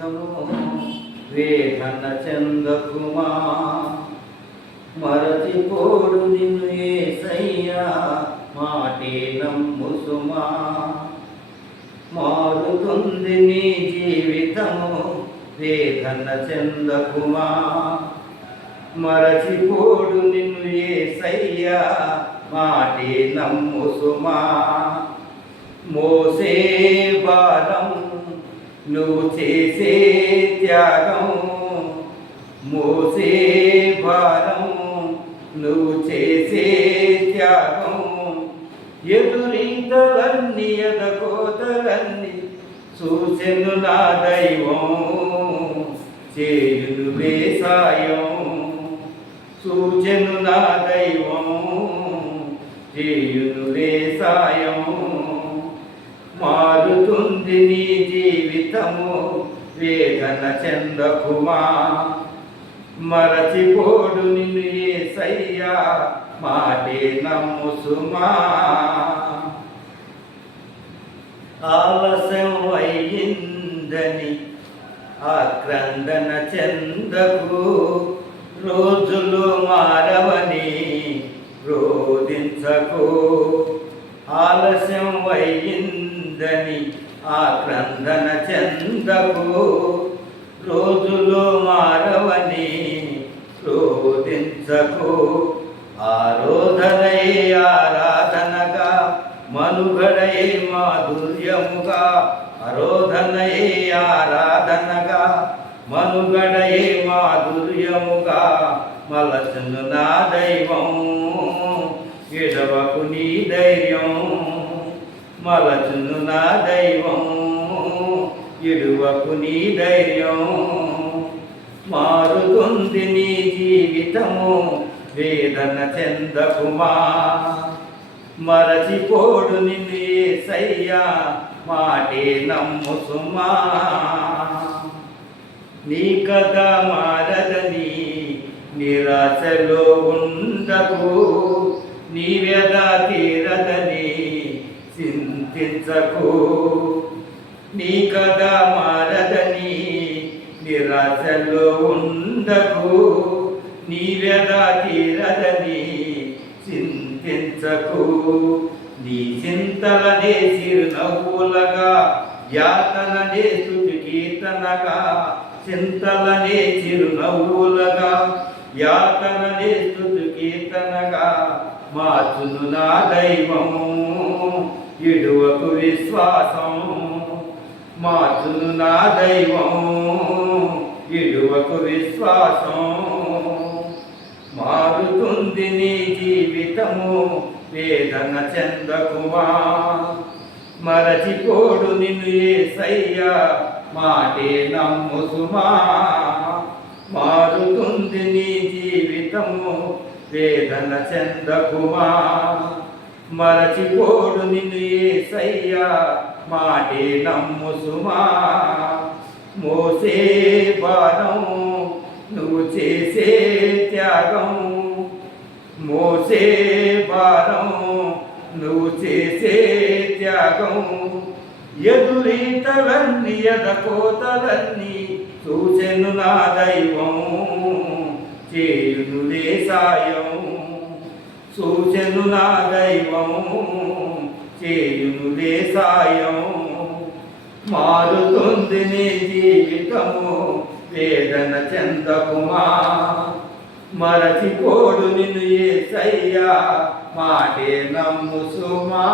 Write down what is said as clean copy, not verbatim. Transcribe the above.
జీవితము వేదన చెందకుమా, మరచిపోడు నిన్ను యేసయ్యా మాటే నమ్ముసుమా. మారుతుంది నీ జీవితము వేదన చెందకుమా, మరచిపోడు నిన్ను యేసయ్యా మాటే నమ్ముసుమా. మోసే భారం నువ్వు చేసే త్యాగం, మోసే భారం నువ్వు చేసే త్యాగం, ఎదురీతలన్నీ ఎదకోతలన్నీ చూచెను నా దైవం, చేయునులే సాయం. చూచెను నా దైవం, చేయునులే సాయం. మారుతుంది నీ జీవితము వేదన చెందకుమా, మరచిపోడు నిన్ను యేసయ్యా మాటే నమ్ముసుమా. ఆలస్యం అయ్యిందని ఆక్రందన చెందకు, రోజులు మారవని రోధించకు. ఆలస్యం అయ్యిందని ఆక్రందన చెందకు, రోజులు మారవని రోధించకు. ఆరోధనై ఆరాధనగా, మనుగడై మాధుర్యముగా. ఆరోధనై ఆరాధనగా, మనుగడై మాధుర్యముగా. మలచును నా దైవం, ఎడవకు నీ ధైర్యం. మలచును నా దైవం, ఎడువకు నీ ధైర్యం. మారుతుంది నీ జీవితము వేదన చెందకుమా, మరచిపోడు నిన్ను యేసయ్యా మాటే నమ్ముసుమా. నీ కథ మారదని నిరాశలో ఉండకు, నీ వ్యధ తీరదని చింతించకు. నీ కథ మారదని నిరాశలో ఉండకు, నీ వ్యధ తీరదని చింతించకు. నీ చింతలనే చిరునవ్వులగా, యాతననే స్తుతి కీర్తనగా. చింతలనే చిరునవ్వులగా, యాతననే స్తుతి కీర్తనగా. మార్చును నా దైవము, ఎడువకు విశ్వాసం. మార్చును నా దైవం, ఎడువకు విశ్వాసం. మారుతుంది నీ జీవితము వేదన చెందకుమా, మరచిపోడు నిన్ను యేసయ్యా మాటే నమ్ముసుమా. మారుతుంది నీ జీవితము వేదన చెందకుమా, మరచిపోడు నిన్ను యేసయ్యా మాటే నమ్ముసుమా. మోసే భారం నువ్వు చేసే త్యాగం, మోసే భారం నువ్వు చేసే త్యాగం, ఎదురీతలన్నీ ఎదకోతలన్నీ చూచెను నా దైవం, చేయునులే సాయం. చూచెను నా దైవం, చేయునులే సాయం. మారుతుంది నీ జీవితము వేదన చెందకుమా, మరచిపోడు నిన్ను యేసయ్యా మాటే నమ్ముసుమా.